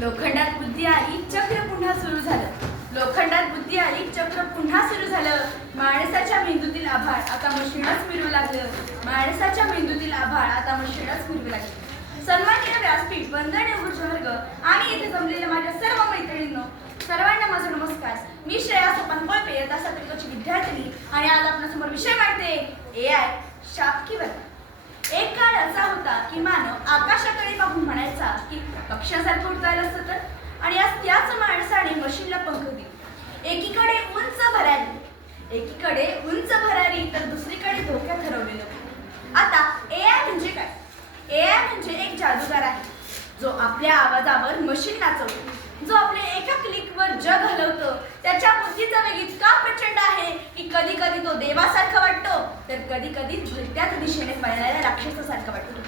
लोखंडात बुद्धी आली, चक्र पुन्हा सुरू झालं. लोखंडात बुद्धी आली, चक्र पुन्हा सुरू झालं. माणसाच्या मेंदूतील आभाळ आता मशीनच फिरू लागलं. माणसाच्या मेंदूतील आभाळ आता मशीनच फिरू लागलं. सन्माननीय व्यासपीठ, वंदनीय गुरुवर्ग आणि येथे जमलेल्या माझ्या सर्व मैत्रिणींनो, सर्वांना माझा नमस्कार. मी श्रेया सोपान कोळपे, इयत्ता 7वीची विद्यार्थिनी आणि आज आपल्यासमोर विषय मांडते AI शाप की वरदान. एक काळ असा होता की मानव आकाशाकडे पाहून म्हणायचा की पक्ष्यासारखं उडतायला असतं तर, आणि आज त्याच माणसाने मशीनला पंख दिले. एकीकडे उंच भरारी तर दुसरीकडे धोक्यात हरवलेलं. आता AI म्हणजे काय? AI म्हणजे एक जादूगार आहे जो आपल्या आवाजावर मशीन नाचवतो, जो आपल्या एका क्लिकवर जग हलवतो. त्याच्या बुद्धीचा वेग इतका प्रचंड आहे की कधी कधी तो देवासारखा वाटतो तर कधी कधी भलत्याच दिशेने पळणाऱ्या राक्षसासारखा वाटतो.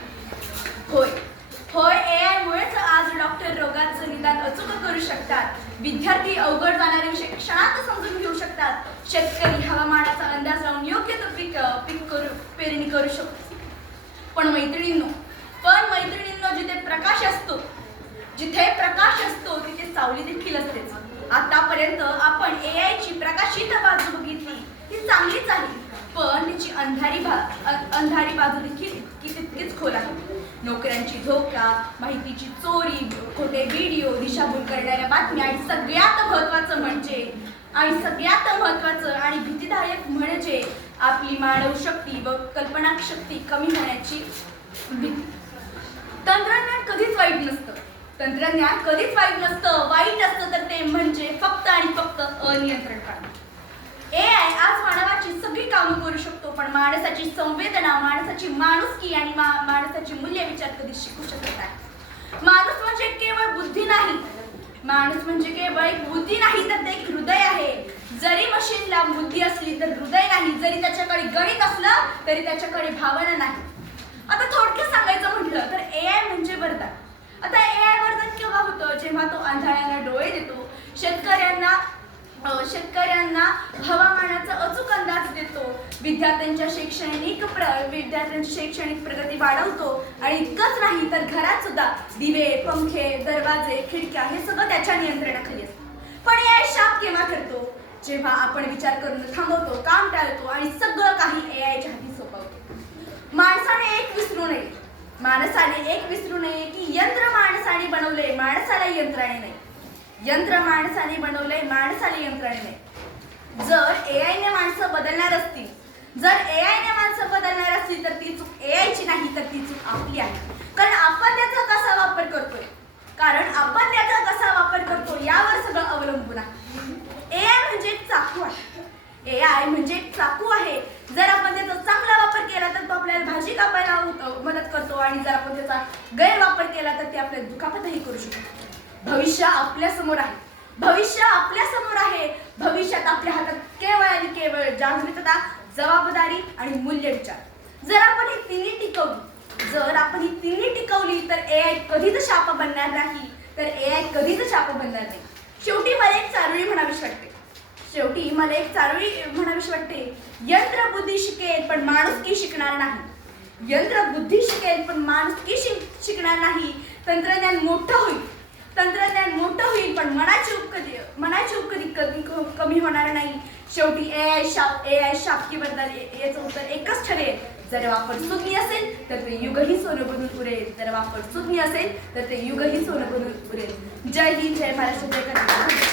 होय AI मुळेच आज डॉक्टर रोगाचं निदान अचूक करू शकतात. विद्यार्थी अवघड जाणारे विषय क्षणात समजून घेऊ शकतात. शेतकरी हवामानाचा अंदाज लावून योग्य तो पेरणी करू शकतो. पण मैत्रिणींनो, जिथे प्रकाश असतो तिथे सावली देखील असतेच. आतापर्यंत आपण AI ची प्रकाशित बाजू बघितली, ती चांगलीच आहे, पण तिची अंधारी बाजू देखील तितकीच खोल आहे. नोकऱ्यांची धोका, माहितीची चोरी, खोटे व्हिडिओ, दिशाभूल करणाऱ्या बातम्या आणि सगळ्यात महत्त्वाचं आणि भीतीदायक म्हणजे आपली मानव शक्ती व कल्पना शक्ती कमी होण्याची भीती. तंत्रज्ञान कधीच वाईट नसतं. वाईट असतं तर ते म्हणजे फक्त आणि फक्त अनियंत्रणपणा. AI आज मानवाची सगळी कामं करू शकतो, पण माणसाची संवेदना, माणसाची माणुसकी आणि माणसाची मूल्य विचार कधी शिकू शकत नाही. माणूस म्हणजे केवळ बुद्धी नाही तर ते एक हृदय आहे. जरी मशीनला बुद्धी असली तर हृदय नाही. जरी त्याच्याकडे गणित असलं तरी त्याच्याकडे भावना नाही. आता थोडक्यात सांगायचं म्हटलं तर AI म्हणजे वरदान. आता AI वरदान केव्हा होतं? जेव्हा तो अंधाऱ्यांना डोळे देतो, शेतकऱ्यांना हवामानाचा अचूक अंदाज देतो, विद्यार्थ्यांची शैक्षणिक प्रगती वाढवतो, आणि इतकंच नाही तर घरात सुद्धा दिवे, पंखे, दरवाजे, खिडक्या हे सगळं त्याच्या नियंत्रणाखाली असतं. पण AI शाप केव्हा ठरतो? जेव्हा आपण विचार करून थांबवतो, काम टाळतो आणि सगळं काही AIच्या हाती सोपवतो. माणसाने एक विसरू नये की यंत्र माणसाने बनवले, माणसाला यंत्राने नाही. यंत्र माणसाने बनवले, माणसाला यंत्राने नाही. जर AI ने माणसं बदलणार असतील तर ती चूक AI ची नाही तर ती चूक आपली आहे. कारण आपण त्याचा कसा वापर करतो यावर सगळं अवलंबून आहे. AI म्हणजे एक चाकू आहे. जर आपण त्याचा चांगला वापर केला तर तो आपल्याला भाजी कापायला मदत करतो, आणि जर आपण त्याचा गैरवापर केला तर ते आपल्याला दुखापतही करू शकतो. भविष्य आपल्या समोर आहे. भविष्यात आपल्या हातात केवळ आणि केवळ जागरूकता, जबाबदारी आणि मूल्य विचार. जर आपण ही तिन्ही टिकवली तर AI कधीच शाप बनणार नाही. शेवटी मला एक चारोळी म्हणावीशी वाटते. यंत्र बुद्धी शिकेल पण माणुसकी शिकणार नाही. तंत्रज्ञान मोठं होईल पण मनाची उपकधी कमी होणार नाही. शेवटी AI शाप की वरदान याचं उत्तर एकच ठरेल. जर वापर सुज्ञ असेल तर ते युगही सोनं बनून उरेल. जय हिंद, जय महाराष्ट्र, जय कर्नाटक.